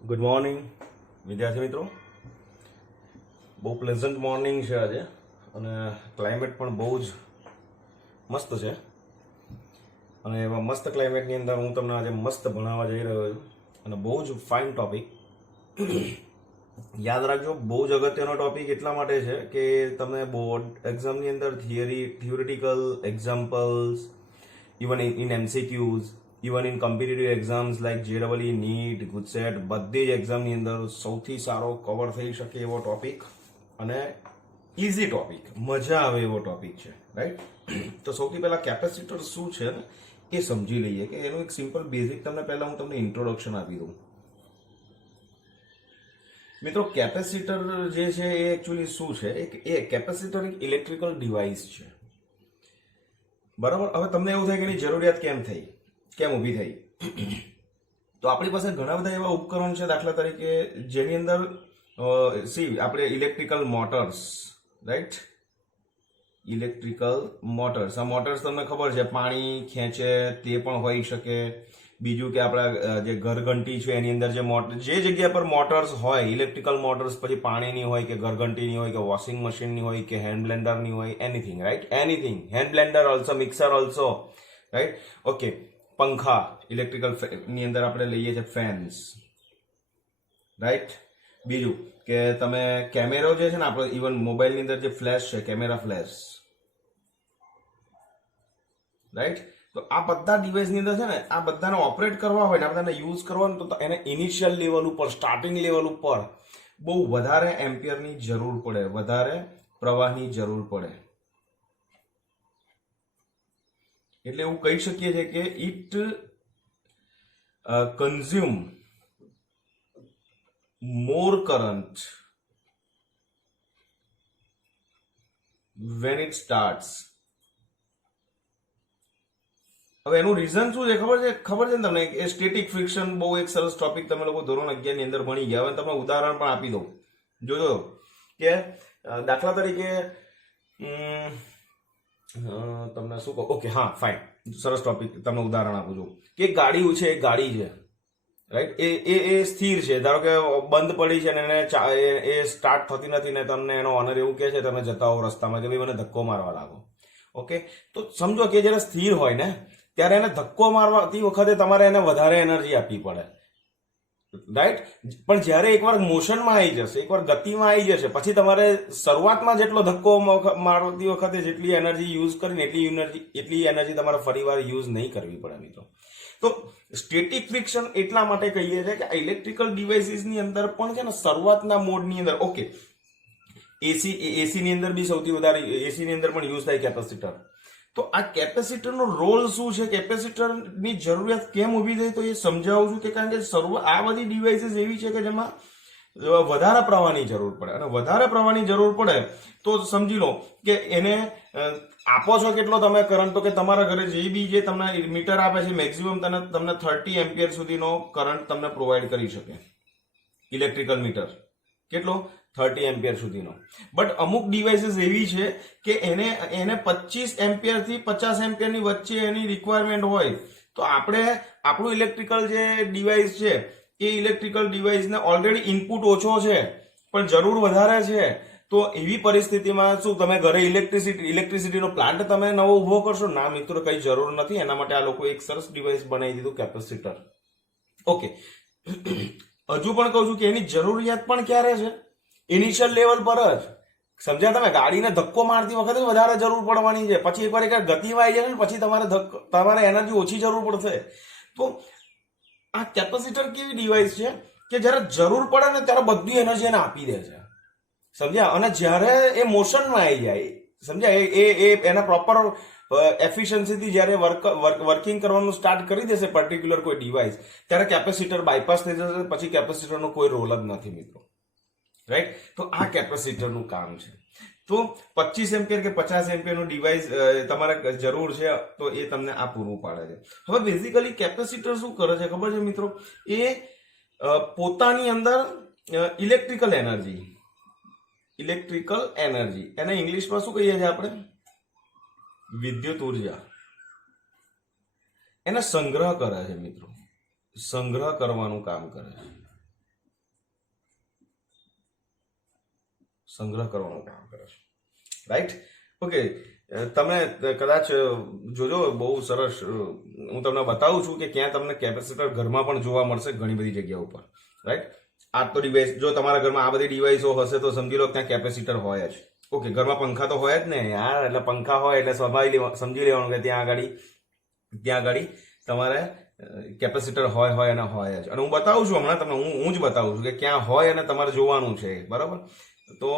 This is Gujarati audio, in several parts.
ગુડ મોર્નિંગ વિદ્યાર્થી મિત્રો. બહુ પ્લેઝન્ટ મોર્નિંગ છે આજે અને ક્લાઇમેટ પણ બહુ જ મસ્ત છે. અને એવા મસ્ત ક્લાઇમેટની અંદર હું તમને આજે મસ્ત ભણાવવા જઈ રહ્યો છું અને બહુ જ ફાઇન ટોપિક. યાદ રાખજો, બહુ જ અગત્યનો ટોપિક એટલા માટે છે કે તમે બોર્ડ એક્ઝામની અંદર theoretical examples, even in MCQs, even in competitive exams like JEE, NEET, GUJCET, બધી જ એક્ઝામની અંદર સૌથી સારો કવર થઈ શકે એવો ટોપિક અને ઇઝી ટોપિક, મજા આવે એવો ટોપિક છે, રાઈટ? તો સૌથી પહેલા કેપેસિટર શું છે ને એ સમજી લઈએ કે એનું એક સિમ્પલ બેઝિક પહેલા હું તમને ઇન્ટ્રોડક્શન આપી દઉં. મિત્રો, કેપેસિટર જે છે એ એકચ્યુઅલી શું છે? એ કેપેસિટર એક ઇલેક્ટ્રિકલ ડિવાઇસ છે, બરાબર? હવે તમને એવું થાય કે એની જરૂરિયાત કેમ ઊભી થઈ? તો આપણી પાસે ઘણા બધા એવા ઉપકરણ છે, દાખલા તરીકે જેની અંદર આપણે electrical motors, right? Electrical motors, આ મોટર્સ તમને ખબર છે પાણી ખેંચે તે પણ હોઈ શકે. બીજું કે આપણા જે ઘરઘંટી છે એની અંદર જે જગ્યા પર મોટર્સ હોય, ઇલેક્ટ્રિકલ મોટર્સ, પછી પાણીની હોય કે ઘરઘંટીની હોય કે વોશિંગ મશીનની હોય કે હેન્ડ બ્લેન્ડરની હોય, anything, right? Anything, hand Blender also, mixer also, right? Okay. પંખા, ઇલેક્ટ્રિકલ ની અંદર આપણે લઈએ છીએ ફેન્સ, રાઈટ? બીજું કે તમે કેમેરો જે છે ને, આપણે ઇવન મોબાઈલની અંદર જે ફ્લેશ છે, કેમેરા ફ્લેશ, રાઈટ? તો આ બધા ડિવાઇસની અંદર છે ને, આ બધાને ઓપરેટ કરવા હોય ને, આ બધાને યુઝ કરવાનું, તો એને ઇનિશિયલ લેવલ ઉપર, સ્ટાર્ટિંગ લેવલ ઉપર બહુ વધારે એમ્પિયરની જરૂર પડે, વધારે પ્રવાહની જરૂર પડે. એટલે એવું કહી શકીએ છીએ કે it consume more current when it starts. હવે એનું રીઝન શું છે ખબર છે ને તમને? એ સ્ટેટિક ફ્રિક્શન, બહુ એક સરસ ટોપિક તમે લોકો ધોરણ 11 ની અંદર ભણી ગયા. હવે તમને ઉદાહરણ પણ આપી દઉં. જોજો કે દાખલા તરીકે તમને શું કહું? ઓકે, હા, ફાઇન, સરસ ટોપિક. તમને ઉદાહરણ આપું છું કે ગાડી છે, એક ગાડી છે, રાઈટ? એ સ્થિર છે. ધારો કે બંધ પડી છે ને એ સ્ટાર્ટ થતી નથી ને તમને એનો ઓનર એવું કહે છે, તમે જતા હો રસ્તામાં કે ભાઈ મને ધક્કો મારવા લાગો. ઓકે, તો સમજો કે જ્યારે સ્થિર હોય ને ત્યારે એને ધક્કો મારવાતી વખતે તમારે એને વધારે એનર્જી આપવી પડે, રાઈટ? પણ જ્યારે એકવાર મોશનમાં આવી જશે, એકવાર ગતિમાં આવી જશે, પછી તમારે શરૂઆતમાં જેટલો ધક્કો મારતી વખતે જેટલી એનર્જી યુઝ કરીને એટલી એનર્જી તમારે ફરીવાર યુઝ નહીં કરવી પડે, મિત્રો. તો સ્ટેટિક ફ્રિક્શન એટલા માટે કહીએ છીએ કે ઇલેક્ટ્રિકલ ડિવાઇસીસની અંદર પણ છે ને, શરૂઆતના મોડની અંદર, ઓકે, એસી ની અંદર બી સૌથી વધારે એસી ની અંદર પણ યુઝ થાય કેપેસિટર. તો આ કેપેસિટરનો રોલ શું છે, કેપેસિટરની જરૂરિયાત કેમ ઊભી થઈ, તો એ સમજાવું છું કે કારણ કે આ બધી ડિવાઇસીસ એવી છે કે જેમાં વધારે પ્રવાહની જરૂર પડે, અને વધારે પ્રવાહની જરૂર પડે તો સમજી લો કે એને આપો છો કેટલો તમે કરંટ, તો કે તમારા ઘરે જે તમને મીટર આપે છે મેક્સિમમ તમને 30 એમ્પિયર સુધીનો કરંટ તમને પ્રોવાઈડ કરી શકે ઇલેક્ટ્રિકલ મીટર. કેટલો? 30 એમ્પિયર સુધીનો. બટ અમુક ડિવાઇસીસ એવી છે કે એને 25 એમ્પિયર થી 50 એમ્પિયરની વચ્ચે એની રિક્વાયરમેન્ટ હોય. તો આપણે આપણું ઇલેક્ટ્રિકલ જે ડિવાઇસ છે એ ઇલેક્ટ્રિકલ ડિવાઇસને ઓલરેડી ઇનપુટ ઓછો છે પણ જરૂર વધારે છે. તો એવી પરિસ્થિતિમાં શું તમે ઘરે ઇલેક્ટ્રિસિટીનો પ્લાન્ટ તમે નવો ઉભો કરશો? ના મિત્રો, કઈ જરૂર નથી. એના માટે આ લોકો એક સરસ ડિવાઇસ બનાવી દીધું, કેપેસિટર. ઓકે, હજુ પણ કહું છું કે એની જરૂરિયાત પણ ક્યારે છે? ઇનિશિયલ લેવલ પર જ. સમજ્યા તમે? ગાડીને ધક્કો મારતી વખતે વધારે જરૂર પડવાની છે, પછી એકવાર ગતિમાં આવી જાય ને પછી તમારે એનર્જી ઓછી જરૂર પડશે. તો આ કેપેસિટર કેવી ડિવાઇસ છે કે જ્યારે જરૂર પડે ને ત્યારે બધી એનર્જી એને આપી દે છે, સમજ્યા? અને જ્યારે એ મોશનમાં આવી જાય, સમજ્યા, એના પ્રોપર એફિશિયન્સીથી જ્યારે વર્કિંગ કરવાનું સ્ટાર્ટ કરી દેશે પર્ટિક્યુલર કોઈ ડિવાઇસ, ત્યારે કેપેસિટર બાયપાસ થઈ જશે. પછી કેપેસિટરનો કોઈ રોલ જ નથી, મિત્રો, રાઈટ? તો આ કેપેસિટરનું કામ છે. તો 25 એમ્પિયર કે 50 એમ્પિયરનું ડિવાઇસ તમારે જરૂર છે તો એ તમને આ પૂરું પાડે છે. હવે બેઝિકલી કેપેસિટર શું કરે છે ખબર છે, મિત્રો? એ પોતાની અંદર ઇલેક્ટ્રિકલ એનર્જી, એને ઇંગ્લિશમાં શું કહીએ છીએ આપણે? વિદ્યુત ઉર્જા. એને સંગ્રહ કરે છે, મિત્રો. સંગ્રહ કરવાનું કામ કરે છે. સંગ્રહ કરવાનું કામ કરે છે, રાઈટ? ઓકે, તમે કદાચ જોજો, બહુ સરસ હું તમને બતાવું છું કે ક્યાં તમને કેપેસિટર ઘરમાં પણ જોવા મળશે ઘણી બધી જગ્યા ઉપર, રાઈટ? આ તો ડિવાઇસ, જો તમારા ઘરમાં આ બધી ડિવાઇસો હશે તો સમજી લો ત્યાં કેપેસિટર હોય જ. ઓકે, ઘરમાં પંખા તો હોય જ ને યાર, એટલે પંખા હોય એટલે સમજી લેવાનું કે ત્યાં આગળ તમારે કેપેસિટર હોય અને હોય જ. અને હું બતાવું છું હમણાં તમને, હું જ બતાવું છું કે ક્યાં હોય અને તમારે જોવાનું છે, બરાબર? તો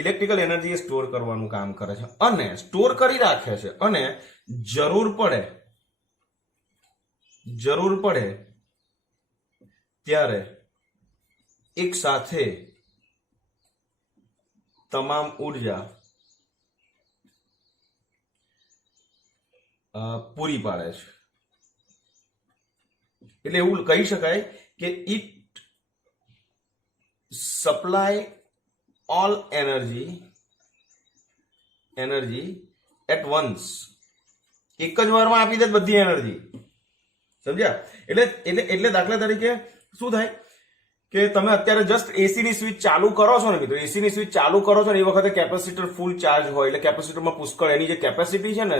ઇલેક્ટ્રિકલ એનર્જી સ્ટોર કરવાનું કામ કરે છે અને સ્ટોર કરી રાખે છે, અને જરૂર પડે ત્યારે એક સાથે તમામ ઉર્જા પૂરી પાડે છે. એટલે એવું કહી શકાય કે it supply all energy at once. એક જ વારમાં આપી દે બધી એનર્જી, સમજ્યા? એટલે દાખલા તરીકે શું થાય કે તમે અત્યારે જસ્ટ એસી ની સ્વિચ ચાલુ કરો છો ને મિત્રો, એસી ની સ્વિચ ચાલુ કરો છો ને એ વખતે કેપેસિટર ફૂલ ચાર્જ હોય, એટલે કેપેસિટરમાં પુષ્કળ એની જે કેપેસિટી છે ને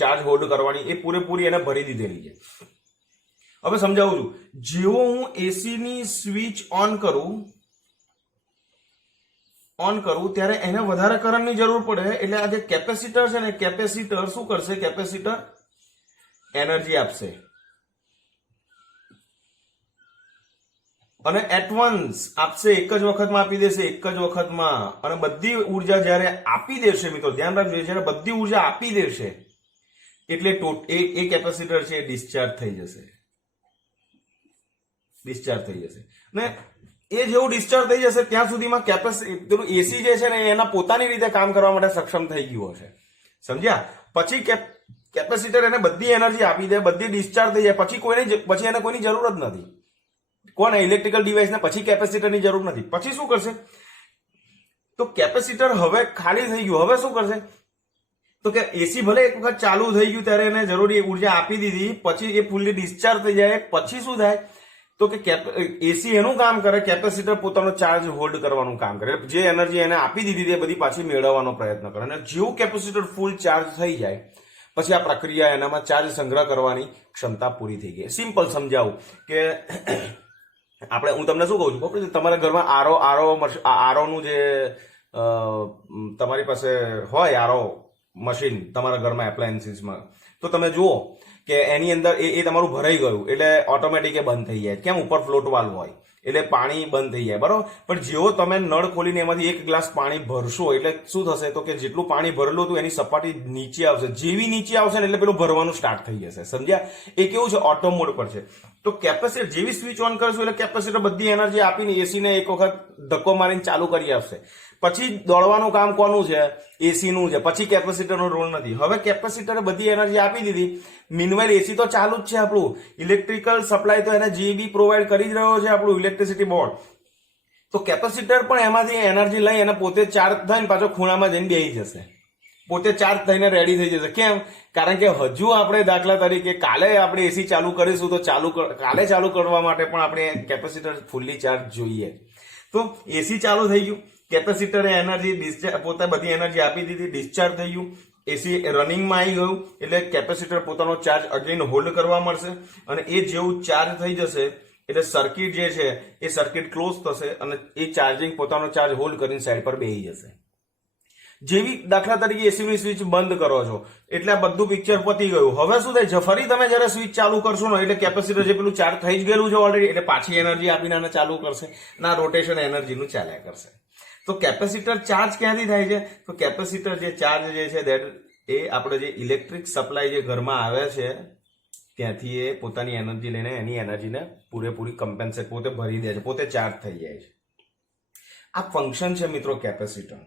ચાર્જ હોલ્ડ કરવાની, એ પૂરેપૂરી એને ભરી દીધેલી છે. હવે સમજાવું છું, જેવો હું એસી ની સ્વિચ ઓન કરું ત્યારે એને વધારે કરંટની જરૂર પડે, એટલે આ જે કેપેસિટર છે ને, કેપેસિટર શું કરશે? કેપેસિટર એનર્જી આપશે અને એટ વન્સ આપશે, એક જ વખતમાં આપી દેશે, એક જ વખતમાં. અને બધી ઉર્જા જ્યારે આપી દેશે મિત્રો, ધ્યાન રાખજો, જ્યારે બધી ઉર્જા આપી દેશે એટલે એ કેપેસિટર છે એ ડિસ્ચાર્જ થઈ જશે. ને એ જેવું ડિસ્ચાર્જ થઈ જશે ત્યાં સુધીમાં પેલું એસી જે છે ને એના પોતાની રીતે કામ કરવા માટે સક્ષમ થઈ ગયું હશે, સમજ્યા? પછી કેપેસિટર એને બધી એનર્જી આપી દે, બધી ડિસ્ચાર્જ થઈ જાય, પછી એને કોઈની જરૂર જ નથી. કોને? ઇલેક્ટ્રિકલ ડિવાઇસને પછી કેપેસિટરની જરૂર નથી. પછી શું કરશે? તો કેપેસિટર હવે ખાલી થઈ ગયું, હવે શું કરશે? તો કે એસી ભલે એક વખત ચાલુ થઈ ગયું ત્યારે એને જરૂરી ઉર્જા આપી દીધી, પછી એ ફૂલ્લી ડિસ્ચાર્જ થઈ જાય, પછી શું થાય? તો કે એસી એનું કામ કરે, કેપેસિટર પોતાનો ચાર્જ હોલ્ડ કરવાનું કામ કરે, જે એનર્જી એને આપી દીધી તે બધી પાછી મેળવવાનો પ્રયત્ન કરે. અને જેવું કેપેસિટર ફૂલ ચાર્જ થઈ જાય પછી આ પ્રક્રિયા, એનામાં ચાર્જ સંગ્રહ કરવાની ક્ષમતા પૂરી થઈ ગઈ. સિમ્પલ સમજાવું કે હું તમને શું કહું છું, તમારા ઘરમાં આરોનું જે તમારી પાસે હોય, આરો મશીન તમારા ઘરમાં એપ્લાયન્સીસમાં, તો તમે જુઓ કે એની અંદર એ તમારું ભરાઈ ગયું એટલે ઓટોમેટિક એ બંધ થઈ જાય. કેમ? ઉપર ફ્લોટ વાલ્વ હોય એટલે પાણી બંધ થઈ જાય, બરોબર? પણ જેવો તમે નળ ખોલીને એમાંથી એક ગ્લાસ પાણી ભરશો એટલે શું થશે? તો કે જેટલું પાણી ભરેલું હતું એની સપાટી નીચે આવશે. જેવી નીચે આવશે ને એટલે પેલું ભરવાનું સ્ટાર્ટ થઈ જશે, સમજ્યા? એ કેવું છે? ઓટો મોડ પર છે. તો કેપેસિટર જેવી સ્વિચ ઓન કરશું એટલે કેપેસિટર બધી એનર્જી આપીને એસીને એક વખત ધક્કો મારીને ચાલુ કરી આપશે. પછી દોડવાનું કામ કોનું છે? એસી નું છે. પછી કેપેસિટરનો રોલ નથી. હવે કેપેસિટરે બધી એનર્જી આપી દીધી, મીનવાઇલ એસી તો ચાલુ જ છે. આપણું ઇલેક્ટ્રિકલ સપ્લાય તો એને જીબી પ્રોવાઈડ કરી જ રહ્યો છે આપણું ઇલેક્ટ્રિસિટી બોર્ડ. તો કેપેસિટર પણ એમાંથી એનર્જી લઈ અને પોતે ચાર્જ થઈને પાછો ખૂણામાં જઈને બેસી જશે, પોતે ચાર્જ થઈને રેડી થઈ જશે. કેમ? કારણ કે હજુ આપણે દાખલા તરીકે કાલે આપણે એસી ચાલુ કરીશું તો કાલે ચાલુ કરવા માટે પણ આપણે કેપેસિટર ફૂલ્લી ચાર્જ જોઈએ. તો એસી ચાલુ થઈ ગયું, કેપેસિટરે એનર્જી પોતે બધી એનર્જી આપી દીધી, ડિસ્ચાર્જ થઈ ગયું, એસી રનિંગમાં આવી ગયું એટલે કેપેસિટર પોતાનો ચાર્જ અગેન હોલ્ડ કરવા મળશે. અને એ જેવું ચાર્જ થઈ જશે એટલે સર્કિટ જે છે એ સર્કિટ ક્લોઝ થશે અને એ ચાર્જિંગ પોતાનો ચાર્જ હોલ્ડ કરીને સાઈડ પર બેસી જશે. જેવી દાખલા તરીકે એસીની સ્વિચ બંધ કરો છો એટલે આ બધું પિક્ચર પતી ગયું. હવે શું થાય છે? ફરી તમે જયારે સ્વિચ ચાલુ કરશો ને એટલે કેપેસિટર જે પેલું ચાર્જ થઈ જ ગયેલું છે ઓલરેડી, એટલે પાછી એનર્જી આપીને આને ચાલુ કરશે, ના રોટેશન એનર્જીનું ચાલ્યા કરશે. તો કેપેસિટર ચાર્જ ક્યાંથી થાય છે? તો કેપેસિટર જે ચાર્જ જે છે એ આપણે જે ઇલેક્ટ્રિક સપ્લાય જે ઘરમાં આવે છે ત્યાંથી એ પોતાની એનર્જી લઈને એની એનર્જીને પૂરેપૂરી કમ્પેન્સેટ પોતે ભરી દે છે, પોતે ચાર્જ થઈ જાય છે. આ ફંક્શન છે મિત્રો કેપેસિટર,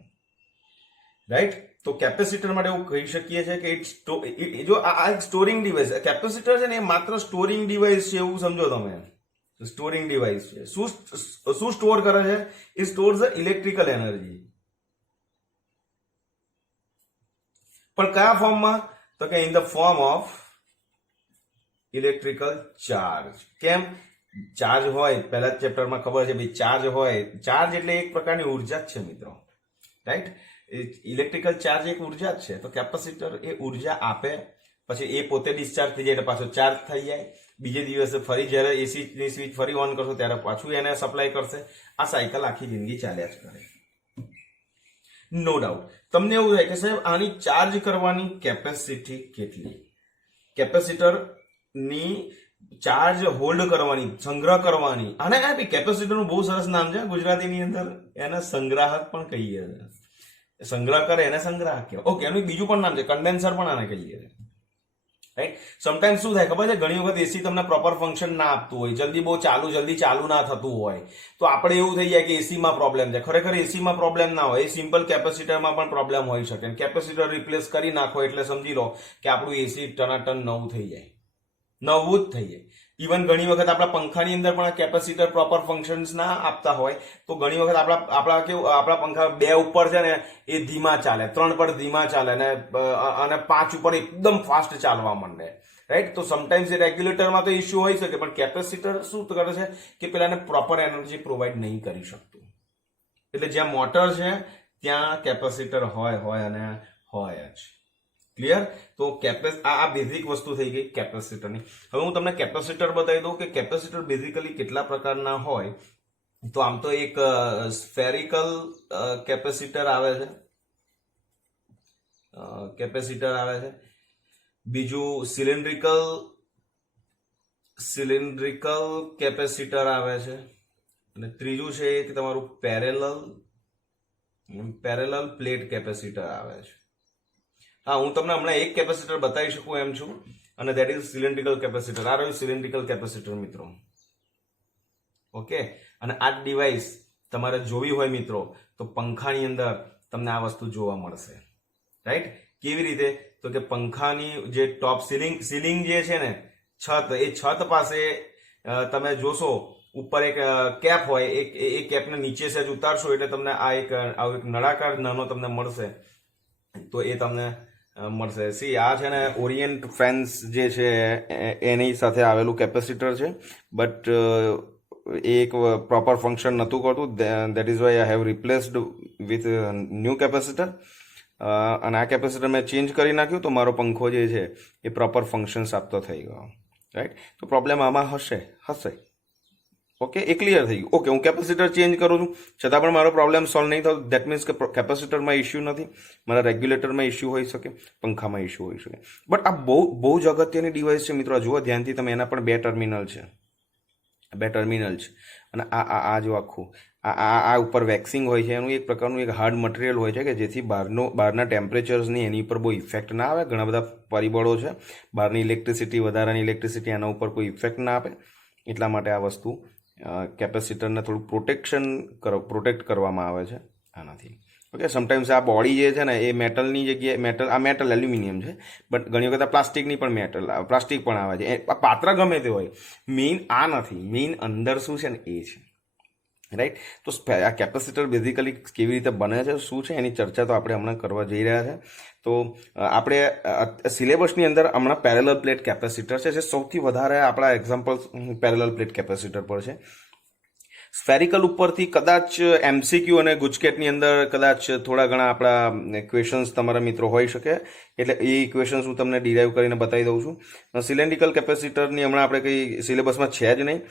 રાઈટ? તો કેપેસિટર માટે એવું કહી શકીએ છીએ કે જો આ સ્ટોરિંગ ડિવાઇસ કેપેસિટર છે ને એ માત્ર સ્ટોરિંગ ડિવાઇસ છે એવું સમજો તમે. સ્ટોરિંગ ડિવાઇસ છે. શું સ્ટોર કરે છે? એ સ્ટોર્સ ઇલેક્ટ્રિકલ એનર્જી. પણ કયા ફોર્મમાં? તો કે in the form of electrical charge. કેમ? ચાર્જ હોય, પહેલા ચેપ્ટરમાં ખબર છે ભાઈ, ચાર્જ હોય, ચાર્જ એટલે એક પ્રકારની ઉર્જા જ છે મિત્રો. રાઈટ. ઇલેક્ટ્રિકલ ચાર્જ એક ઉર્જા જ છે, તો કેપેસિટર એ ઉર્જા આપે, પછી એ પોતે ડિસ્ચાર્જ થઈ જાય એટલે પાછો ચાર્જ થઈ જાય, બીજે દિવસે ફરી જ્યારે એસી ની સ્વિચ ફરી ઓન કરશો ત્યારે પાછું એને સપ્લાય કરશે. આ સાયકલ આખી જિંદગી ચાલ્યા જ કરે. નો ડાઉટ તમને એવું થાય કે સાહેબ આની ચાર્જ કરવાની કેપેસિટી કેટલી? કેપેસિટર ની ચાર્જ હોલ્ડ કરવાની, સંગ્રહ કરવાની, આને કઈ કેપેસિટર નું બહુ સરસ નામ છે ગુજરાતીની અંદર, એને સંગ્રાહક પણ કહીએ છીએ. સંગ્રહ કરે એને સંગ્રાહક કહેવાય. ઓકે, એનું બીજું પણ નામ છે, કન્ડેન્સર પણ આને કહીએ છીએ. રાઈટ. સમટાઈમ શું થાય ખબર છે, ઘણી વખત એસી તમને પ્રોપર ફંક્શન ના આપતું હોય, જલ્દી ચાલુ ના થતું હોય, તો આપણે એવું થઈ જાય કે એસીમાં પ્રોબ્લેમ છે. ખરેખર એસીમાં પ્રોબ્લેમ ના હોય, એ સિમ્પલ કેપેસિટરમાં પણ પ્રોબ્લેમ હોઈ શકે. કેપેસિટર રિપ્લેસ કરી નાખો એટલે સમજી લો કે આપણું એસી ટનાટન નવું થઈ જાય, નવું જ થઈ જાય. ઇવન ઘણી વખત આપણા પંખાની અંદર પણ કેપેસિટર પ્રોપર ફંક્શન્સ ના આપતા હોય, તો ઘણી વખત આપણા પંખા 2 ઉપર છે ને એ ધીમા ચાલે, 3 પર ધીમા ચાલે અને 5 ઉપર એકદમ ફાસ્ટ ચાલવા માંડે. રાઈટ. તો સમટાઈમ્સ એ રેગ્યુલેટરમાં તો ઇસ્યુ હોઈ શકે, પણ કેપેસિટર શું કરે છે કે પેલાને પ્રોપર એનર્જી પ્રોવાઈડ નહીં કરી શકતું. એટલે જ્યાં મોટર છે ત્યાં કેપેસિટર હોય અને હોય જ. ક્લિયર? તો આ બેઝિક વસ્તુ થઈ ગઈ કેપેસિટરની. હવે હું તમને કેપેસિટર બતાવી દઉં કે કેપેસિટર બેઝિકલી કેટલા પ્રકારના હોય. તો આમ તો એક સ્ફેરિકલ કેપેસિટર આવે છે, બીજું સિલિન્ડ્રિકલ કેપેસિટર આવે છે, અને ત્રીજું છે કે તમારું પેરેલલ પ્લેટ કેપેસિટર આવે છે. હા, હું તમને હમણાં એક કેપેસિટર બતાવી શકું એમ છું, અને દેટ ઇઝ સિલિન્ડ્રિકલ કેપેસિટર. આ રહ્યું સિલિન્ડ્રિકલ કેપેસિટર મિત્રો. ઓકે, અને આ ડિવાઇસ તમારે જોવી હોય મિત્રો તો પંખાની અંદર તમને આ વસ્તુ જોવા મળશે. રાઈટ. કેવી રીતે? તો કે પંખાની જે ટોપ સીલિંગ જે છે ને, છત, એ છત પાસે તમે જોશો ઉપર એક કેપ હોય, એ કેપને નીચે સહેજ ઉતારશો એટલે તમને આ એક નળાકાર નાનો તમને મળશે. તો એ તમને મળશે. સી, આ છે ને ઓરિયન્ટ ફેન્સ જે છે એની સાથે આવેલું કેપેસિટર છે, બટ એ એક પ્રોપર ફંક્શન નહોતું કરતું. That is why I have replaced with new capacitor. અને આ કેપેસિટર મેં ચેન્જ કરી નાખ્યું, તો મારો પંખો જે છે એ પ્રોપર ફંક્શન્સ આપતો થઈ ગયો. રાઈટ. તો પ્રોબ્લેમ આમાં હશે. ઓકે, એ ક્લિયર થઈ ગયું. ઓકે, હું કેપેસિટર ચેન્જ કરું છું છતાં પણ મારો પ્રોબ્લેમ સોલ્વ નહીં થતો. દેટ મીન્સ કે કેપેસિટરમાં ઇસ્યુ નથી, મારા રેગ્યુલેટરમાં ઇસ્યુ હોઈ શકે, પંખામાં ઇસ્યુ હોઈ શકે. બટ આ બહુ જ અગત્યની ડિવાઇસ છે મિત્રો. જુઓ ધ્યાનથી તમે, એના પણ 2 ટર્મિનલ છે, અને આ જો આખું આ ઉપર વેક્સિંગ હોય છે, એનું એક પ્રકારનું એક હાર્ડ મટીરિયલ હોય છે કે જેથી બહારના ટેમ્પરેચર્સની એની ઉપર બહુ ઇફેક્ટ ના આવે. ઘણા બધા પરિબળો છે, બહારની ઇલેક્ટ્રિસિટી, વધારાની ઇલેક્ટ્રિસિટી એના ઉપર કોઈ ઇફેક્ટ ના આપે, એટલા માટે આ વસ્તુ કેપેસિટરને થોડું પ્રોટેક્ટ કરવામાં આવે છે આનાથી. ઓકે, સમટાઈમ્સ આ બોડી જે છે ને એ મેટલની જગ્યાએ, આ મેટલ એલ્યુમિનિયમ છે, બટ ઘણી વખત પ્લાસ્ટિક પણ આવે છે. આ પાત્ર ગમે તે હોય, મેઇન આ નથી, મેઇન અંદર શું છે ને એ છે. રાઈટ. તો આ કેપેસિટર બેઝિકલી કેવી રીતે બને છે, શું છે, એની ચર્ચા તો આપણે હમણાં કરવા જઈ રહ્યા છે. તો આપણે સિલેબસની અંદર હમણાં પેરેલલ પ્લેટ કેપેસિટર છે, જે સૌથી વધારે આપણા એક્ઝામ્પલ પેરેલલ પ્લેટ કેપેસિટર પર છે. સ્ફેરિકલ ઉપરથી કદાચ એમસીક્યુ અને ગુજકેટની અંદર કદાચ થોડા ઘણા આપણા ઇક્વેશન્સ તમારા મિત્રો હોઈ શકે, એટલે એ ઇક્વેશન્સ હું તમને ડિરાઈવ કરીને બતાવી દઉં છું. સિલિન્ડ્રિકલ કેપેસિટરની હમણાં આપણે કંઈ સિલેબસમાં છે જ નહીં.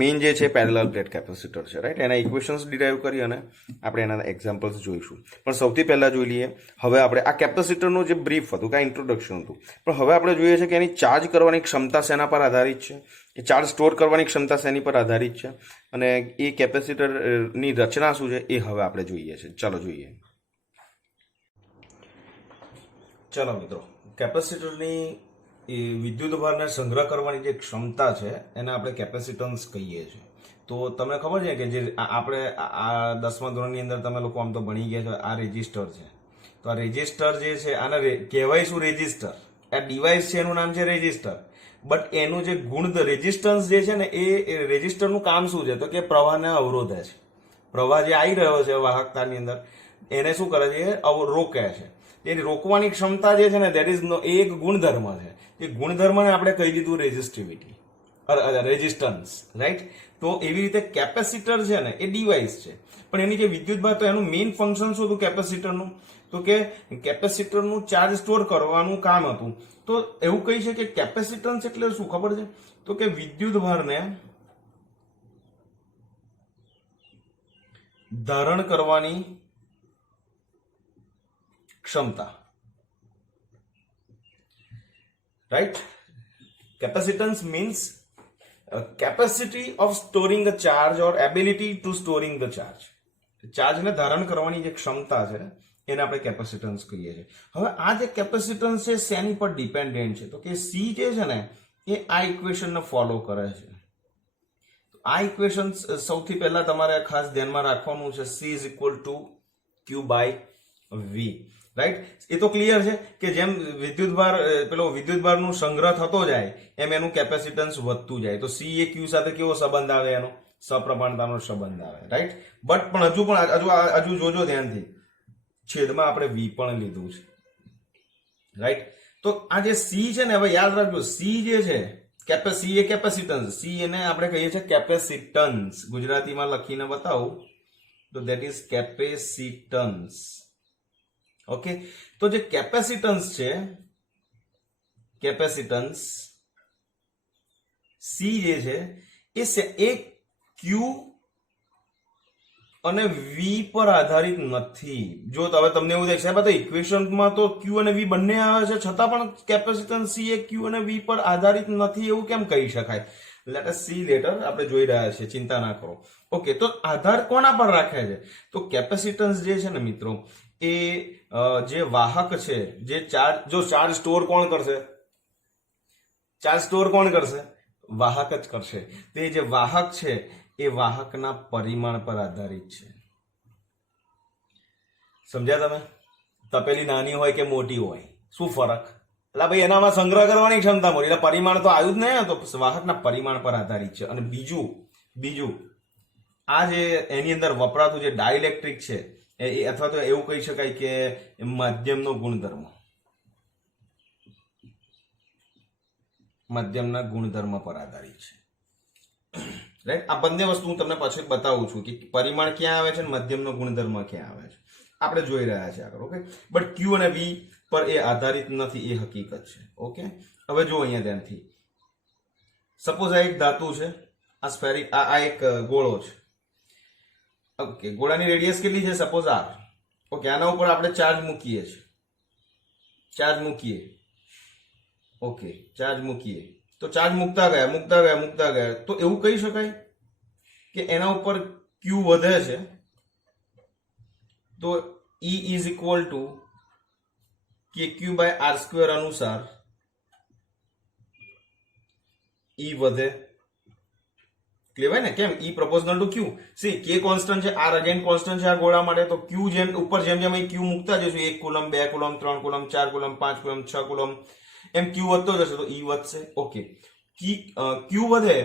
મેઇન જે છે પેરેલલ પ્લેટ કેપેસિટર છે. રાઈટ. એના ઇક્વેશન્સ ડિરાઈવ કરી અને આપણે એના એક્ઝામ્પલ્સ જોઈશું. પણ સૌથી પહેલાં જોઈ લઈએ, હવે આપણે આ કેપેસિટરનું જે બ્રીફ હતું, કાં ઇન્ટ્રોડક્શન હતું, પણ હવે આપણે જોઈએ છે કે એની ચાર્જ કરવાની ક્ષમતા શેના પર આધારિત છે, એ ચાર્જ સ્ટોર કરવાની ક્ષમતા શેની પર આધારિત છે, અને એ કેપેસિટરની રચના શું છે એ હવે આપણે જોઈએ છે. ચાલો જોઈએ. ચાલો મિત્રો, કેપેસિટરની વિદ્યુત ભારને સંગ્રહ કરવાની જે ક્ષમતા છે એને આપણે કેપેસિટન્સ કહીએ છીએ. તો તમને ખબર છે કે જે આપણે આ 10મા ધોરણની અંદર તમે લોકો આમ તો ભણી ગયા છો, આ રેજિસ્ટર છે. તો આ રેજિસ્ટર જે છે, આને કહેવાય શું? રેજિસ્ટર. આ ડિવાઇસ છે એનું નામ છે રેજિસ્ટર. બટ એનું જે રેઝિસ્ટન્સ જે છે ને, એ રેઝિસ્ટરનું કામ શું છે? તો કે પ્રવાહને અવરોધે છે. પ્રવાહ જે આવી રહ્યો છે વાહકતાની અંદર, એને શું કરે છે? રોકે છે. એ રોકવાની ક્ષમતા જે છે ને, દેટ ઇઝ એક ગુણધર્મ છે. એ ગુણધર્મને આપણે કહી દીધું રેઝિસ્ટિવિટી. Resistance, right? તો એવી રીતે કેપેસિટર છે ને એ ડિવાઇસ છે, પણ એની જે વિદ્યુતભાર, તો એનું મેઇન ફંક્શન શું હતું કેપેસિટરનું? તો કે કેપેસિટરનું ચાર્જ સ્ટોર કરવાનું કામ હતું. તો એવું કહી છે કે કેપેસિટન્સ એટલે શું ખબર છે? તો કે વિદ્યુતભારને ધારણ કરવાની ક્ષમતા, right? Capacitance means capacity of storing a charge or ability to storing the charge. ચાર્જને ધારણ કરવાની જે ક્ષમતા છે એને આપણે કેપેસિટન્સ કહીએ છીએ. હવે આ જે કેપેસિટન્સ છે શેની પર ડિપેન્ડન્ટ છે? તો કે સી જે છે ને એ આ ઇક્વેશનને ફોલો કરે છે. આ ઇક્વેશન સૌથી પહેલા તમારે ખાસ ધ્યાનમાં રાખવાનું છે, C is equal to Q by V, right? એ તો ક્લિયર છે કે જેમ વિદ્યુતભારનો સંગ્રહ થતો જાય એમ એનું કેપેસિટન્સ વધતું જાય. તો સી એ ક્યુ સાથે કેવો સંબંધ આવે? એનો સપ્રમાણતાનો સંબંધ આવે, રાઈટ? બટ પણ હજુ જોજો ધ્યાનથી, છેદમાં આપણે વી પણ લીધું છે, રાઈટ? તો આ જે સી છે ને, હવે યાદ રાખજો, સી જે છે સી એ કેપેસિટન્સ, સી એને આપણે કહીએ છીએ કેપેસિટન્સ. ગુજરાતીમાં લખીને બતાવું તો ધેટ ઇઝ કેપેસિટન્સ. ઓકે, તો જે કેપેસિટન્સ છે, કેપેસિટન્સ સી જે છે એ ક્યુ અને વી પર આધારિત નથી. જો હવે તમને એવું દેખાય સાહેબ તો ઇક્વેશનમાં તો ક્યુ અને વી બંને આવે છે, છતાં પણ કેપેસિટન્સ સી એ ક્યુ અને વી પર આધારિત નથી, એવું કેમ કહી શકાય? લેટ અસ સી લેટર, આપણે જોઈ રહ્યા છીએ, ચિંતા ના કરો. ઓકે, તો આધાર કોના પર રાખે છે? તો કેપેસિટન્સ જે છે ને મિત્રો, એ જે વાહક છે, જે ચાર્જ સ્ટોર કોણ કરશે? ચાર્જ સ્ટોર કોણ કરશે? વાહક જ કરશે. તે જે વાહક છે એ વાહકના પરિમાણ પર આધારિત છે. સમજ્યા તમે? તપેલી નાની હોય કે મોટી હોય, શું ફરક? એટલે ભાઈ એનામાં સંગ્રહ કરવાની ક્ષમતા મોટી, એટલે પરિમાણ તો આવ્યું જ નહીં. તો વાહકના પરિમાણ પર આધારિત છે. અને બીજું આ જે એની અંદર વપરાતું જે ડાઇલેક્ટ્રિક છે, અથવા તો એવું કહી શકાય કે માધ્યમનો ગુણધર્મ, માધ્યમના ગુણધર્મ પર આધારિત છે, રાઈટ? આ બંને વસ્તુ હું તમને પછી બતાવું છું કે પરિમાણ ક્યાં આવે છે અને માધ્યમનો ગુણધર્મ ક્યાં આવે છે. આપણે જોઈ રહ્યા છીએ આગળ. ઓકે, બટ ક્યુ અને વી પર એ આધારિત નથી, એ હકીકત છે. ઓકે, હવે જો અહીંયા ધ્યાનથી, સપોઝ આ એક ધાતુ છે, આ સ્ફેરિક, આ એક ગોળો છે. ઓકે, ગોળાની રેડિયસ કેટલી છે? Suppose R. ઓકે, આના ઉપર આપણે ચાર્જ મૂકીએ છીએ, ઓકે, ચાર્જ મૂકીએ તો ચાર્જ મૂકતા ગયા, તો એવું કહી શકાય કે એના ઉપર ક્યુ વધે છે, તો E is equal to KQ by R square અનુસાર E વધે. ક્લિયર ને? કેમ? E proportional to Q. See K constant છે, R અગેન કોન્સ્ટન્ટ છે આ ગોળા માટે. તો Q જેમ ઉપર જેમ અહીં Q મૂકતા જશું, 1 coulomb, 2 coulomb, 3 coulomb, 4 coulomb, 5 coulomb, 6 coulomb, એમ Q વધતો જશે તો E વધશે. ઓકે, Q વધે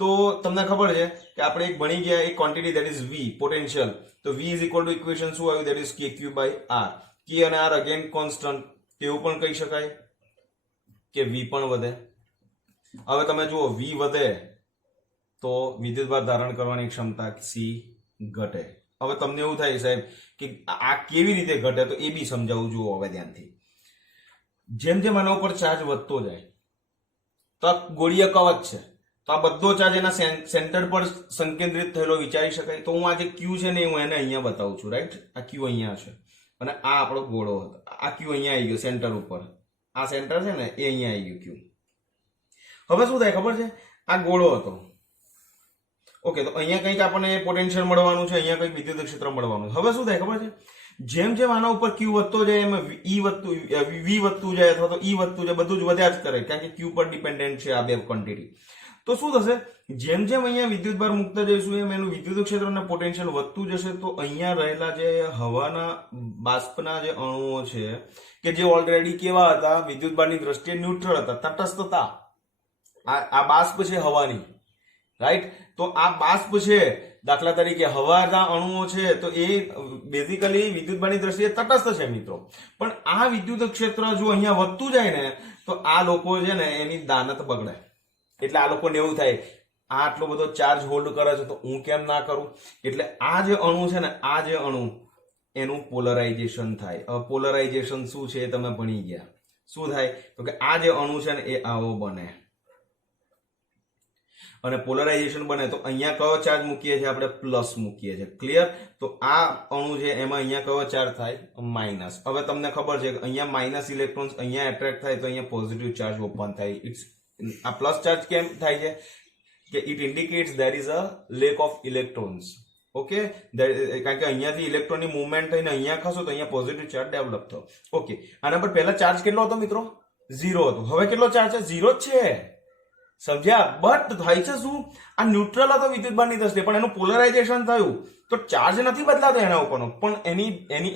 તો તમને ખબર છે કે આપણે એક ભણી ગયા એક quantity that is V, potential. તો V is equal to equation શું આવ્યું? That is KQ by R. K અને R અગેન કોન્સ્ટન્ટ, એવું પણ કહી શકાય કે V પણ વધે. હવે તમે જુઓ, V વધે તો વિદ્યુતભાર ધારણ કરવાની ક્ષમતા C ઘટે. હવે તમને એવું થાય સાહેબ કે આ કેવી રીતે ઘટે? તો એ બી સમજાવું. જુઓ હવે ધ્યાનથી, જેમ જેમ આના ઉપર ચાર્જ વધતો જાય, તો આ ગોળીય કવચ છે, તો આ બધો ચાર્જ એના સેન્ટર પર સંકેન્દ્રિત થયેલો વિચારી શકાય. તો હું આ જે ક્યુ છે ને હું એને અહીંયા બતાવું છું, રાઈટ? આ ક્યુ અહીંયા છે અને આ આપણો ગોળો હતો. આ ક્યુ અહીંયા આવી ગયો સેન્ટર ઉપર, આ સેન્ટર છે ને એ અહીંયા આવી ગયું ક્યુ. હવે શું થાય ખબર છે? આ ગોળો હતો. ઓકે, તો અહીંયા કંઈક આપણને પોટેન્શિયલ મળવાનું છે, અહીંયા કંઈક વિદ્યુત ક્ષેત્ર મળવાનું. હવે શું થાય ખબર છે? જેમ જેમ આના ઉપર ક્યુ વધતો જાય એમ વી વધતું જાય, અથવા તો E વધતું જાય, બધું જ વધ્યા જ કરે, કારણ કે ક્યુ પર ડિપેન્ડન્ટ છે આ બે ક્વોન્ટિટી. તો શું થશે? જેમ જેમ અહીંયા વિદ્યુતભાર મૂકતા જઈશું એમ એનું વિદ્યુત ક્ષેત્ર અને પોટેન્શિયલ વધતું જશે. તો અહીંયા રહેલા જે હવાના બાષ્પના જે અણુઓ છે કે જે ઓલરેડી કેવા હતા? વિદ્યુતભારની દ્રષ્ટિએ ન્યુટ્રલ હતા, તટસ્થ હતા. આ બાષ્પ છે હવાની, રાઈટ? તો આ બાષ્પ છે, દાખલા તરીકે હવાના અણુઓ છે, તો એ બેઝિકલી વિદ્યુતભારની દ્રષ્ટિએ તટસ્થ છે મિત્રો. પણ આ વિદ્યુત ક્ષેત્ર જો અહીંયા વધતું જાય ને તો આ લોકો છે ને એની દાનત બગડે. એટલે આ લોકોને એવું થાય આ આટલો બધો ચાર્જ હોલ્ડ કરે છે તો હું કેમ ના કરું, એટલે આ જે અણુ છે ને, આ જે અણુ એનું પોલરાઇઝેશન થાય. હવે પોલરાઇઝેશન શું છે એ તમે ભણી ગયા. શું થાય તો કે આ જે અણુ છે ને એ આવો બને, અને પોલરાઇઝેશન બને તો અહીંયા કયો ચાર્જ મૂકીએ છીએ આપણે? પ્લસ મૂકીએ છીએ. ક્લિયર? તો આ અણુ છે એમાં અહીંયા કયો ચાર્જ થાય? માઇનસ. હવે તમને ખબર છે કે અહીંયા માઇનસ ઇલેક્ટ્રોન્સ અહીંયા એટ્રેક્ટ થાય તો અહીંયા પોઝિટિવ ચાર્જ ઓપન થાય. આ પ્લસ ચાર્જ કેમ થાય છે કે it indicates there is a lack of electrons. Okay, કારણ કે અહીંયાથી ઇલેક્ટ્રોનની મૂવમેન્ટ થઈને અહીંયા ખસો તો અહીંયા પોઝિટિવ ચાર્જ ડેવલપ થયો. ઓકે, આના પર પહેલા ચાર્જ કેટલો હતો મિત્રો? 0 હતો. હવે કેટલો ચાર્જ છે? 0 જ છે. સમજ્યા? બટ થાય છે શું? આ ન્યુટ્રલ હતો વિદ્યુતભારની દ્રષ્ટિએ, પણ એનું પોલરાઇઝેશન થયું તો ચાર્જ નથી બદલાતો એના ઉપરનો, પણ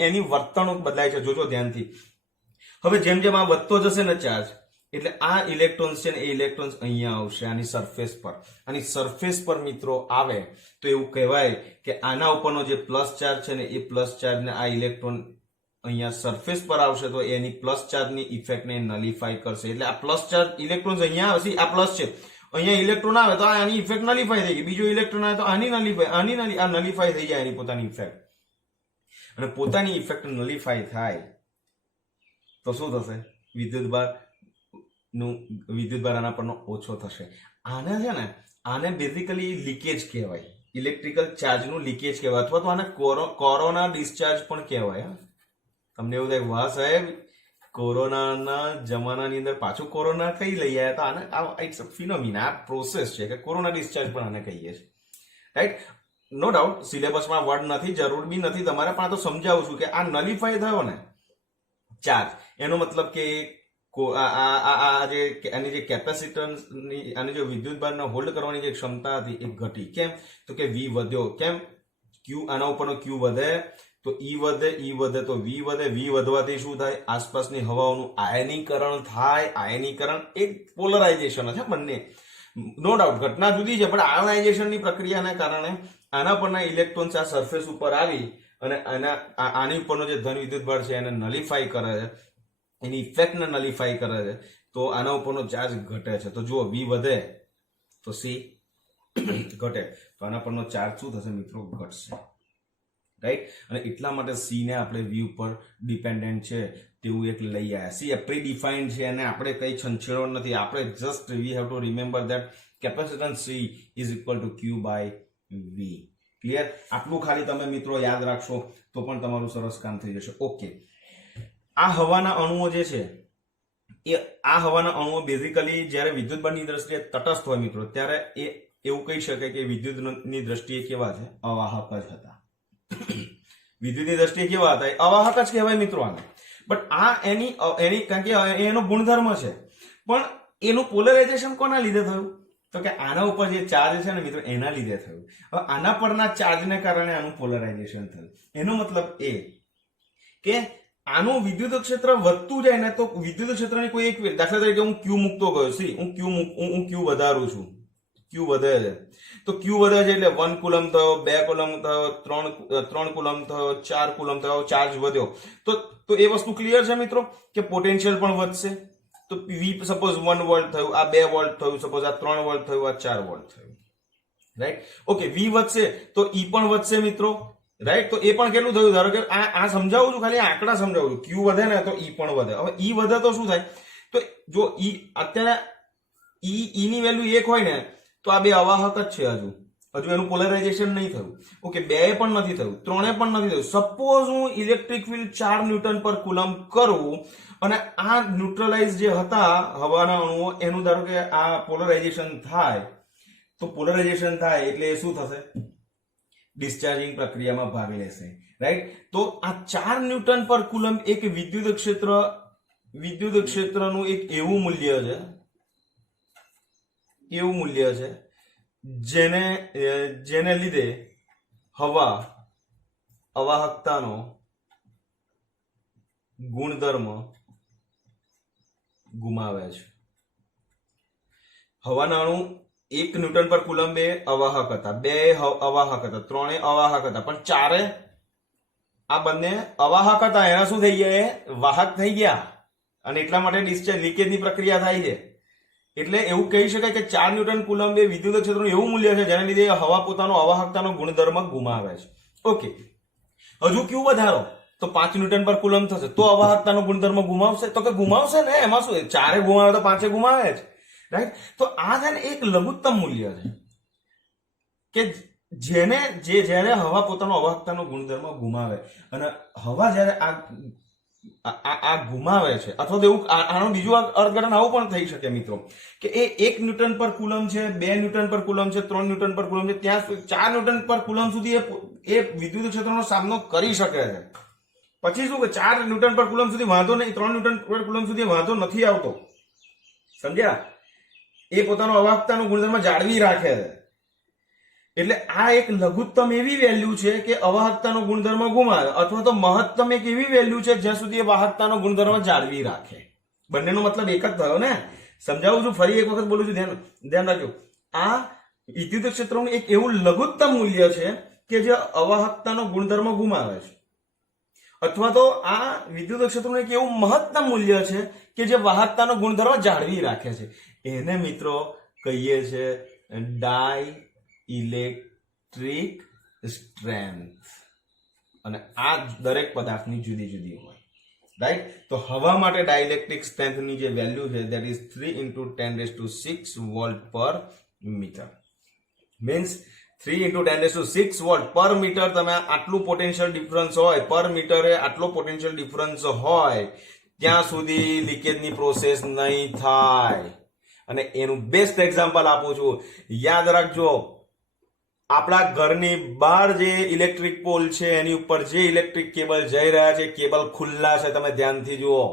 એની વર્તણૂક બદલાય છે. જોજો ધ્યાનથી. હવે જેમ જેમ આ વધતો જશે ને ચાર્જ, એટલે આ ઇલેક્ટ્રોન્સ છે ને એ ઇલેક્ટ્રોન્સ અહીંયા આવશે આની સરફેસ પર. આની સરફેસ પર મિત્રો આવે તો એવું કહેવાય કે આના ઉપરનો જે પ્લસ ચાર્જ છે ને એ પ્લસ ચાર્જને આ ઇલેક્ટ્રોન અહીંયા સરફેસ પર આવશે તો એની પ્લસ ચાર્જની ઇફેક્ટને નલિફાય કરશે. એટલે આ પ્લસ ચાર્જ ઇલેક્ટ્રોન્સ અહીંયા આવશે, આ પ્લસ છે, અહીંયા ઇલેક્ટ્રોન આવે તો આની ઇફેક્ટ નલિફાય થઈ ગઈ. બીજો ઇલેક્ટ્રોન આવે તો આની નલિફાય, આ નલિફાય થઈ જાય એની પોતાની ઇફેક્ટ. અને પોતાની ઇફેક્ટ નલિફાય થાય તો શું થશે? વિદ્યુતભાર આના પરનો ઓછો થશે. આને છે ને, આને બેઝિકલી લીકેજ કહેવાય, ઇલેક્ટ્રિકલ ચાર્જનું લીકેજ કહેવાય, અથવા તો આને કોરોના ડિસ્ચાર્જ પણ કહેવાય. તમને એવું થાય વાહ સાહેબ કોરોનાના જમાનાની અંદર પાછું કોરોના કઈ લઈ આવ્યા હતા? આને ઇટ્સ અ ફિનોમિના, આ પ્રોસેસ છે કે કોરોના ડિસ્ચાર્જ પણ આને કહીએ છીએ. રાઈટ? નો ડાઉટ સિલેબસમાં વર્ડ નથી, જરૂર બી નથી તમારે, પણ આ તો સમજાવું છું કે આ નલિફાય થયો ને ચાર્જ, એનો મતલબ કે આની જે કેપેસિટન્સની, આની જે વિદ્યુતભારને હોલ્ડ કરવાની જે ક્ષમતા હતી એ ઘટી. કેમ? તો કે વી વધ્યો. કેમ? ક્યુ, આના ઉપરનો ક્યુ વધે તો ઈ વધે, ઈ વધે તો વી વધે, વી વધવાથી શું થાય? આસપાસની હવાઓનું આયનીકરણ થાય. આયનીકરણ એક પોલરાઇઝેશન છે બંને, નો ડાઉટ ઘટના જુદી છે, પણ આયોનાઇઝેશનની પ્રક્રિયાના કારણે આના પરના ઇલેક્ટ્રોન્સ આ સરફેસ ઉપર આવી અને આની ઉપરનો જે ધન વિદ્યુતભાર છે એને નલિફાય કરે છે, એની ઇફેક્ટને નલિફાય કરે છે, તો આના ઉપરનો ચાર્જ ઘટે છે. તો જુઓ, વી વધે તો સી ઘટે, તો આના પરનો ચાર્જ શું થશે મિત્રો? ઘટશે. રાઈટ? અને એટલા માટે સી ને આપણે વી ઉપર ડિપેન્ડન્ટ છે તેવું એક લઈ આવ્યા. સી પ્રી ડિફાઇન્ડ છે અને આપણે કઈ છંછેડો નથી. આપણે just we have to remember that capacitance C is equal to Q by V. Clear? આટલું ખાલી તમે મિત્રો યાદ રાખશો તો પણ તમારું સરસ કામ થઈ જશે. ઓકે, આ હવાના અણુઓ જે છે એ આ હવાના અણુઓ બેઝિકલી જ્યારે વિદ્યુતભારની દ્રષ્ટિએ તટસ્થ હોય મિત્રો, ત્યારે એ એવું કહી શકાય કે વિદ્યુતની દ્રષ્ટિએ કેવા છે? અવાહક જ હતા. વિદ્યુતની દ્રષ્ટિએ કેવા હતા? અવાહક જ કહેવાય મિત્રો આને. બટ આ એની કારણ કે એનો ગુણધર્મ છે, પણ એનું પોલરાઇઝેશન કોના લીધે થયું? તો કે આના ઉપર જે ચાર્જ છે ને મિત્રો એના લીધે થયું. હવે આના પરના ચાર્જને કારણે આનું પોલરાઇઝેશન થયું. એનો મતલબ એ કે આનું વિદ્યુત ક્ષેત્ર વધતું જાય ને તો વિદ્યુત ક્ષેત્રની કોઈ એક, દાખલા તરીકે હું ક્યુ મૂકતો ગયો, સી હું ક્યુ વધારું છું, ક્યુ વધે છે, તો ક્યુ વધે છે એટલે 1 કુલમ થયો, 2 કુલમ થયો, 3 કુલમ થયો, 4 કુલમ થયો, ચાર્જ વધ્યો. તો એ વસ્તુ ક્લિયર છે મિત્રો કે પોટેન્શિયલ પણ વધશે. તો વી સપોઝ 1 વોલ્ટ થયું, આ 2 વોલ્ટ થયું, સપોઝ આ 3 વોલ્ટ થયું, આ 4 વોલ્ટ થયું. રાઈટ? ઓકે, વી વધશે તો ઈ પણ વધશે મિત્રો. રાઈટ? તો એ પણ કેટલું થયું? ધારો કે આ સમજાવું છું, ખાલી આંકડા સમજાવું છું. ક્યુ વધે ને તો ઈ પણ વધે. હવે ઈ વધે તો શું થાય? તો જો ઈ અત્યારે ઈ ની વેલ્યુ 1 હોય ને તો આ બે અવાહક જ છે. હજુ એનું પોલરાઇઝેશન નહીં થયું. ઓકે, 2 પણ નથી થયું, 3 પણ નથી થયું. સપોઝ હું ઇલેક્ટ્રિક ફિલ્ડ 4 ન્યૂટન પર કુલમ કરું અને આ ન્યુટ્રલાઇઝ જે હતા હવાના અણુઓ એનું ધારો કે આ પોલરાઇઝેશન થાય, તો પોલરાઇઝેશન થાય એટલે શું થશે? ડિસ્ચાર્જિંગ પ્રક્રિયામાં ભાગ લેશે. રાઈટ? તો આ 4 ન્યૂટન પર કુલમ એક વિદ્યુત ક્ષેત્રનું એક એવું મૂલ્ય છે જેને લીધે હવા અવાહકતાનો ગુણધર્મ ગુમાવે છે. હવાના અણુ 1 ન્યૂટન પર કુલમ 2 અવાહક હતા, 2 અવાહક હતા, 3 અવાહક હતા, પણ 4 આ બંને અવાહક હતા, એના શું થઈ ગયા? વાહક થઈ ગયા. અને એટલા માટે ડિસ્ચાર્જ લીકેજની પ્રક્રિયા થાય છે. એટલે એવું કહી શકાય કે 4 ન્યૂટન કુલમ્બ એ વિદ્યુત ક્ષેત્રનું એવું મૂલ્ય છે જેના લીધે હવા પોતાનો અવાહકતાનો ગુણધર્મ ગુમાવે છે. ઓકે, હજુ ક્યુ વધારો તો 5 ન્યૂટન પર કુલમ્બ થશે તો અવાહકતાનો ગુણધર્મ ગુમાવશે? તો કે ગુમાવશે ને, એમાં શું, 4 ગુમાવે તો 5 ગુમાવે જ, રાઈટ? તો આ છે ને એક લઘુત્તમ મૂલ્ય છે કે જ્યારે હવા પોતાનો અવાહકતાનો ગુણધર્મ ગુમાવે અને હવા જ્યારે આ ગુમાવે છે, અથવા તો એવું આનું બીજું અર્થઘટન આવું પણ થઈ શકે મિત્રો કે એ 1 ન્યૂટન પર કુલમ્બ છે, 2 ન્યૂટન પર કુલમ્બ છે, 3 ન્યૂટન પર કુલમ્બ છે, ત્યાં 4 ન્યૂટન પર કુલમ્બ સુધી એ વિદ્યુત ક્ષેત્રનો સામનો કરી શકે છે. પછી શું કે 4 ન્યૂટન પર કુલમ્બ સુધી વાંધો નહીં, 3 ન્યૂટન પર કુલમ્બ સુધી વાંધો નથી આવતો, સમજ્યા? એ પોતાનો અવાહકતાનો ગુણધર્મ જાળવી રાખે છે. એટલે આ એક લઘુત્તમ એવી વેલ્યુ છે કે અવાહકતાનો ગુણધર્મ ગુમાવે, અથવા તો મહત્તમ એક એવી વેલ્યુ છે જ્યાં સુધી એ વાહકતાનો ગુણધર્મ જાળવી રાખે. બંનેનો મતલબ એક જ થયો ને. સમજાવું છું, ફરી એક વખત બોલું છું, ધ્યાન રાખજો. આ વિદ્યુત ક્ષેત્રનું એક એવું લઘુત્તમ મૂલ્ય છે કે જે અવાહકતાનો ગુણધર્મ ગુમાવે છે, અથવા તો આ વિદ્યુત ક્ષેત્રનું એક એવું મહત્તમ મૂલ્ય છે કે જે વાહકતાનો ગુણધર્મ જાળવી રાખે છે. એને મિત્રો કહીએ છે ડાય ઇલેક્ટ્રિક સ્ટ્રેન્થ. અને આ દરેક પદાર્થની જુદી જુદી હોય, રાઈટ? તો હવા માટે ડાઇલેક્ટ્રિક સ્ટ્રેન્થની જે વેલ્યુ છે that is 3 × 10⁶ volt per metre. Means 3 × 10⁶ volt per metre. તમે આટલું પોટેન્શિયલ ડિફરન્સ હોય પર મીટરે, આટલો પોટેન્શિયલ ડિફરન્સ હોય ત્યાં સુધી લીકેજની પ્રોસેસ નહીં થાય. અને એનું બેસ્ટ એક્ઝામ્પલ આપું છું, યાદ રાખજો. આપણા ઘરની બહાર જે ઇલેક્ટ્રિક પોલ છે એની ઉપર જે ઇલેક્ટ્રિક કેબલ જઈ રહ્યા છે, કેબલ ખુલ્લા છે, તમે ધ્યાનથી જુઓ.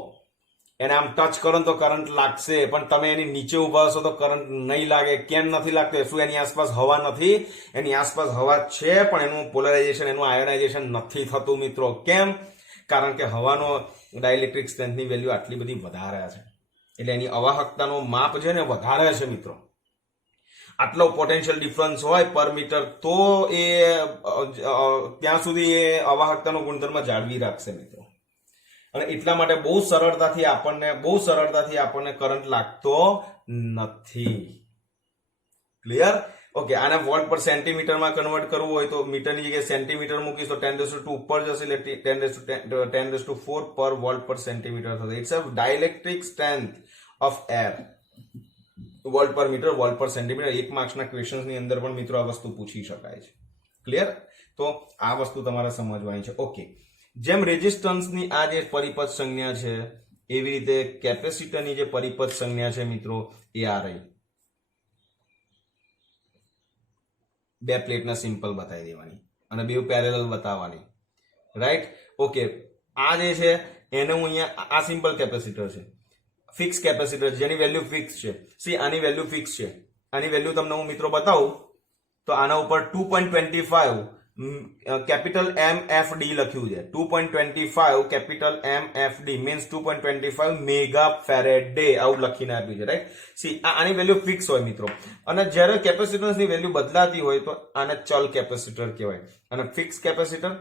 એને આમ ટચ કરો તો કરંટ લાગશે, પણ તમે એની નીચે ઉભા હશો તો કરંટ નહીં લાગે. કેમ નથી લાગતો? શું એની આસપાસ હવા નથી? એની આસપાસ હવા છે, પણ એનું પોલરાઇઝેશન, એનું આયોનાઇઝેશન નથી થતું મિત્રો. કેમ? કારણ કે હવાનો ડાઇલેક્ટ્રિક સ્ટ્રેન્થની વેલ્યુ આટલી બધી વધારે છે, એટલે એની અવાહકતાનો માપ છે ને વધારે છે મિત્રો. આટલો પોટેન્શિયલ ડિફરન્સ હોય પર મીટર તો એ ત્યાં સુધી એ અવાહકતાનો ગુણધર્મ જાળવી રાખશે મિત્રો. અને એટલા માટે બહુ સરળતાથી આપણને કરંટ લાગતો નથી. ક્લિયર? ઓકે, આને વોલ્ટ પર સેન્ટીમીટરમાં કન્વર્ટ કરવું હોય તો મીટરની જગ્યાએ સેન્ટીમીટર મૂકીશ તો 10⁻² ઉપર જશે, એટલે 10⁴ પર વોલ્ટ પર સેન્ટીમીટર થશે. It's a dielectric strength of air. Volt per metre, volt per centimetre. 1 માર્ક્સના ક્વેશ્ચન્સની અંદર પણ મિત્રો આ વસ્તુ પૂછી શકાય છે. ક્લિયર? તો આ વસ્તુ તમારે સમજવાની છે. ઓકે, જેમ રેઝિસ્ટન્સની આ જે પરિપથ સંજ્ઞા છે એવી રીતે કેપેસિટરની જે પરિપથ સંજ્ઞા છે મિત્રો એ આ રહી. બે પ્લેટના સિમ્પલ બતાવી દેવાની અને બે પેરેલલ બતાવવાની, રાઈટ? ઓકે, આ જે છે એને હું અહીંયા, આ સિમ્પલ કેપેસિટર છે, ફિક્સ કેપેસિટર જેની વેલ્યુ ફિક્સ છે. સી, આની વેલ્યુ ફિક્સ છે. આની વેલ્યુ તમને હું મિત્રો બતાવું તો આના ઉપર 2.25 કેપિટલ MFD લખ્યું છે. 2.25 capital MFD means 2.25 mega Faraday આવું લખીને આપ્યું છે, રાઈટ? સી, આની વેલ્યુ ફિક્સ હોય મિત્રો. અને જ્યારે કેપેસિટન્સની વેલ્યુ બદલાતી હોય તો આને ચલ કેપેસિટર કહેવાય, અને ફિક્સ કેપેસિટર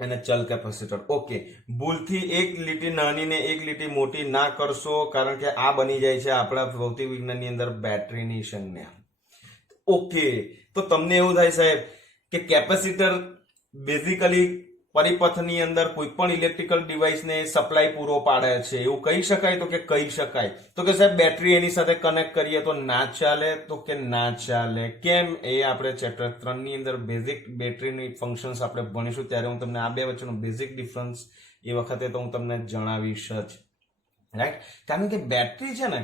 અને ચલ કેપેસિટર. ઓકે, ભૂલથી એક લીટી નાની ને એક લીટી મોટી ના કરશો, કારણ કે આ બની જાય છે આપણા ભૌતિક વિજ્ઞાનની અંદર બેટરીની સંજ્ઞા. ઓકે, તો તમને એવું થાય સાહેબ કે કેપેસિટર બેઝિકલી પરિપથની અંદર કોઈ પણ ઇલેક્ટ્રિકલ ડિવાઇસને સપ્લાય પૂરો પાડે છે, એવું કહી શકાય? તો કે કહી શકાય. તો કે સાહેબ બેટરી એની સાથે કનેક્ટ કરીએ તો ના ચાલે? તો કે ના ચાલે. કેમ? એ આપણે ચેપ્ટર 3 ની અંદર બેઝિક બેટરીની ફંક્શન્સ આપણે ભણીશું ત્યારે હું તમને આ બે વચ્ચેનો બેઝિક ડિફરન્સ એ વખતે તો હું તમને જણાવીશ જ, રાઈટ? કારણ કે બેટરી છે ને,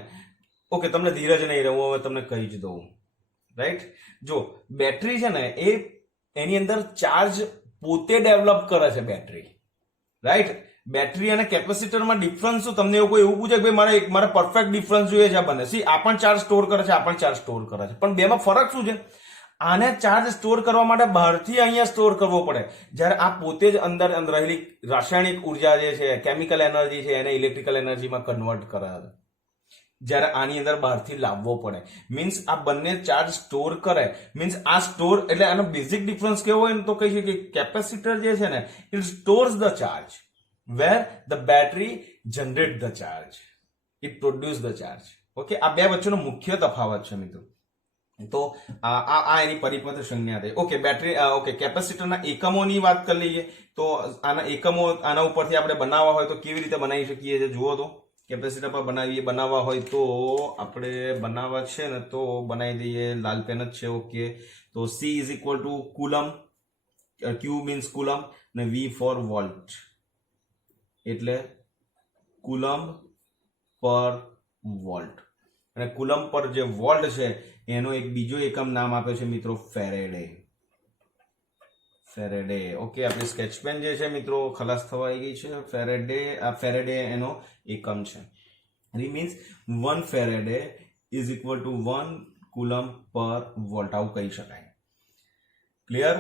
ઓકે, તમને ધીરજ નહીં રહું, હવે તમને કહી જ દઉં, રાઈટ? જો બેટરી છે ને એની અંદર ચાર્જ પોતે ડેવલપ કરે છે બેટરી, રાઈટ? બેટરી અને કેપેસિટરમાં ડિફરન્સ શું? તમને એવું પૂછે કે ભાઈ મારે પરફેક્ટ ડિફરન્સ જોઈએ છે, આ બંને. સી, આ પણ ચાર્જ સ્ટોર કરે છે, આ પણ ચાર્જ સ્ટોર કરે છે, પણ બેમાં ફરક શું છે? આને ચાર્જ સ્ટોર કરવા માટે બહારથી અહીંયા સ્ટોર કરવો પડે, જ્યારે આ પોતે જ અંદર રહેલી રાસાયણિક ઉર્જા જે છે, કેમિકલ એનર્જી છે, એને ઇલેક્ટ્રિકલ એનર્જીમાં કન્વર્ટ કરે છે, જ્યારે આની અંદર બહારથી લાવવો પડે. મીન્સ આ બંને ચાર્જ સ્ટોર કરે, મીન્સ આ સ્ટોર, એટલે આનો બેઝિક ડિફરન્સ કેવો હોય ને તો કહી શકીએ કેપેસિટર જે છે ને it stores the charge where the battery generate the charge, it produce the charge. Okay, આ બે વચ્ચેનો મુખ્ય તફાવત છે મિત્રો. તો આ એની પરિપથ સંજ્ઞા થઈ. ઓકે, બેટરી ઓકે, કેપેસિટરના એકમોની વાત કરી લઈએ. તો આના એકમો આના ઉપરથી આપણે બનાવવા હોય તો કેવી રીતે બનાવી શકીએ છીએ જુઓ. તો કેપેસિટર પર બનાવવા હોય તો આપણે બનાવવા છે ને તો બનાવી દઈએ. લાલ પેન જ છે. ઓકે, તો C is equal two coulomb, Q means coulomb ને V ફોર વોલ્ટ, એટલે કુલમ પર વોલ્ટ. અને કુલમ પર જે વોલ્ટ છે એનો એક બીજો એકમ નામ આપ્યો છે મિત્રો ફેરેડે. ફેરેડે. ઓકે, આપણી સ્કેચ પેન જે છે મિત્રો ખલાસ થવા આવી ગઈ છે. ફેરેડે, આ ફેરેડે એનો એકમ છે. It means 1 Faraday is equal to 1 coulomb per volt, આવું કહી શકાય. ક્લિયર?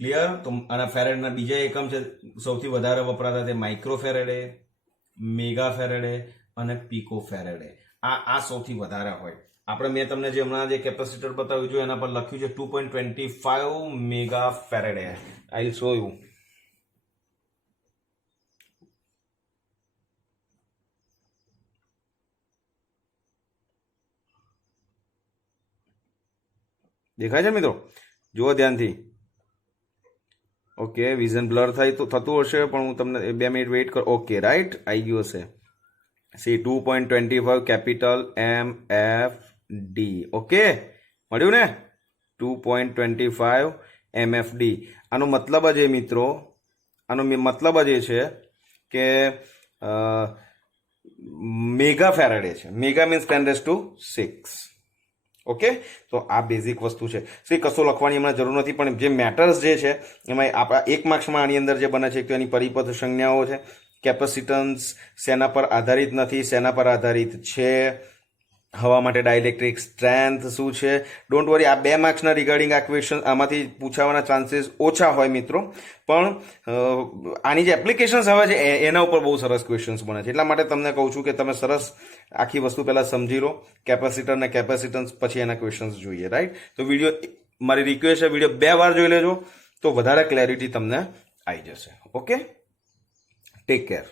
ક્લિયર? તો આના ફેરેડના બીજા એકમ છે સૌથી વધારે વપરાતા તે માઇક્રો ફેરેડે, મેગા ફેરેડે અને પીકો ફેરેડે. આ સૌથી વધારે હોય. આપણે મેં તમને જે હમણાં જે કેપેસિટર બતાવ્યું છે એના પર લખ્યું છે 2.25 mega Faraday. I show you. દેખાય છે મિત્રો? જુઓ ધ્યાનથી. ઓકે, વિઝન બ્લર થાય તો થતું હશે પણ હું તમને 2 મિનિટ વેઇટ કર. ઓકે, રાઈટ, આવી ગયું હશે. C 2.25 capital MFD. ઓકે, મળ્યું ને? 2.25 MFD. આનો મતલબ જ એ મિત્રો, આનો મતલબ જ એ છે કે મેગા ફેરેડે છે. Mega means 10⁶. ઓકે, તો આ બેઝિક વસ્તુ છે. કશું લખવાની હમણાં જરૂર નથી, પણ જે મેટર્સ જે છે એમાં આપણા 1 માર્ક્સમાં આની અંદર જે બને છે તો એની પરિપથ સંજ્ઞાઓ છે. કેપેસિટન્સ શેના પર આધારિત નથી, શેના પર આધારિત છે, હવા માટે ડાઇલેક્ટ્રિક સ્ટ્રેન્થ શું છે. ડોન્ટ વરી, આ 2 માર્ક્સના રિગાર્ડિંગ આ ક્વેશ્ચન આમાંથી પૂછાવાના ચાન્સીસ ઓછા હોય મિત્રો, પણ આની જે એપ્લિકેશન્સ આવે છે એના ઉપર બહુ સરસ ક્વેશ્ચન્સ બને છે. એટલા માટે તમને કહું છું કે તમે સરસ આખી વસ્તુ પહેલા સમજી લો, કેપેસિટર ને કેપેસિટન્સ, પછી એના ક્વેશ્ચન્સ જોઈએ. રાઈટ? તો વિડીયો, મારી રિક્વેસ્ટ છે, વિડીયો 2 વાર જોઈ લેજો તો વધારે ક્લેરિટી તમને આવી જશે. Okay, take care.